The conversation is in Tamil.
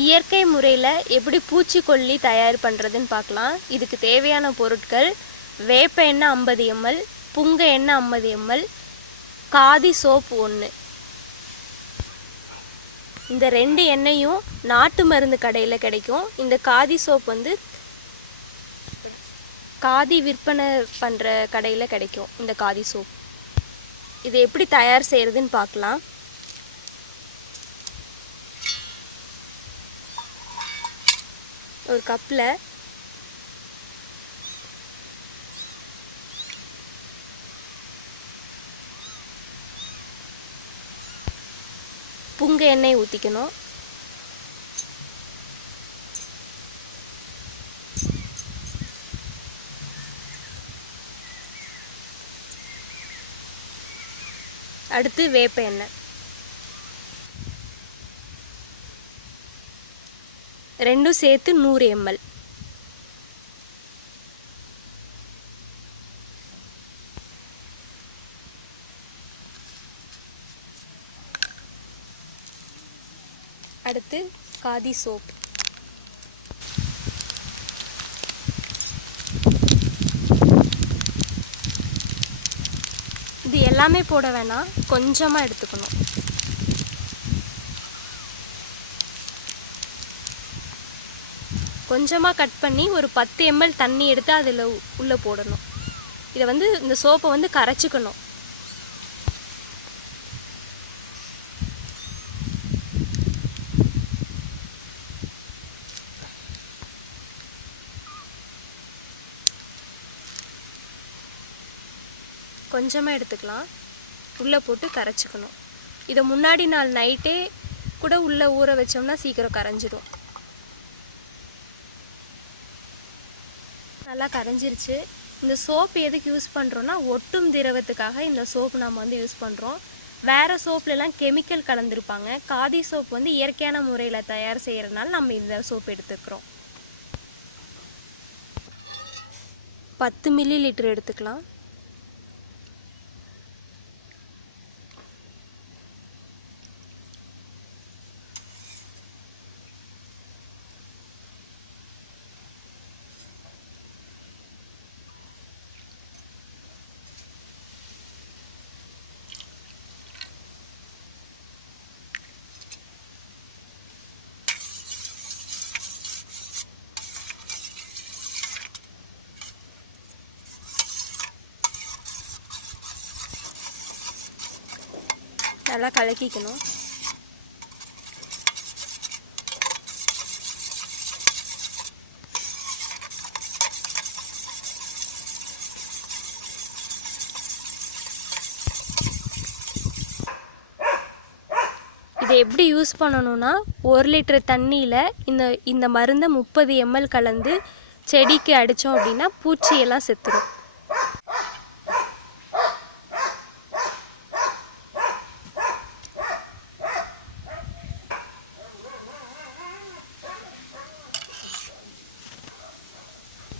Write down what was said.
இயற்கை முறையில் எப்படி பூச்சிக்கொல்லி தயார் பண்ணுறதுன்னு பார்க்கலாம். இதுக்கு தேவையான பொருட்கள் வேப்ப எண்ணெய் ஐம்பது எம்எல் புங்க எண்ணெய் ஐம்பது எம்எல் காதி சோப்பு ஒன்று இந்த ரெண்டு எண்ணெயும் நாட்டு மருந்து கடையில் கிடைக்கும். இந்த காதி சோப் வந்து காதி விற்பனை பண்ணுற கடையில் கிடைக்கும் இந்த காதி சோப். இது எப்படி தயார் செய்கிறதுன்னு பார்க்கலாம். ஒரு கப்பில். புங்க எண்ணெய் ஊற்றிக்கணும் அடுத்து வேப்ப எண்ணெய். ரெண்டும் சேர்த்து நூறு எம்எல். அடுத்து காதி சோப். இது எல்லாமே போட வேணாம். கொஞ்சமாக எடுத்துக்கணும். கொஞ்சமாக கட் பண்ணி ஒரு பத்து எம்எல் தண்ணி எடுத்து அதில் உள்ளே போடணும். இதை வந்து இந்த சோப்பை வந்து கரைச்சிக்கணும். கொஞ்சமாக எடுத்துக்கலாம். உள்ளே போட்டு கரைச்சிக்கணும். இதை முன்னாடி நாள் நைட்டே கூட உள்ளே ஊற வச்சோம்னா சீக்கிரம் கரைஞ்சிடும் நல்லா கரைஞ்சிருச்சு. இந்த சோப்பு எதுக்கு யூஸ் பண்ணுறோன்னா ஒட்டும் திரவத்துக்காக இந்த சோப்பு நம்ம வந்து யூஸ் பண்ணுறோம் வேறு சோப்லலாம் கெமிக்கல் கலந்துருப்பாங்க. காதி சோப் வந்து இயற்கையான முறையில் தயார் செய்கிறனால நம்ம இந்த சோப் எடுத்துக்கிறோம். பத்து மில்லி லிட்டர் எடுத்துக்கலாம். நல்லா கலக்கிக்கணும். இதை எப்படி யூஸ் பண்ணணும்னா ஒரு லிட்டர் தண்ணியில் இந்த இந்த மருந்தை முப்பது எம்எல் கலந்து செடிக்கு அடித்தோம் அப்படின்னா பூச்சியெல்லாம் செத்துடும்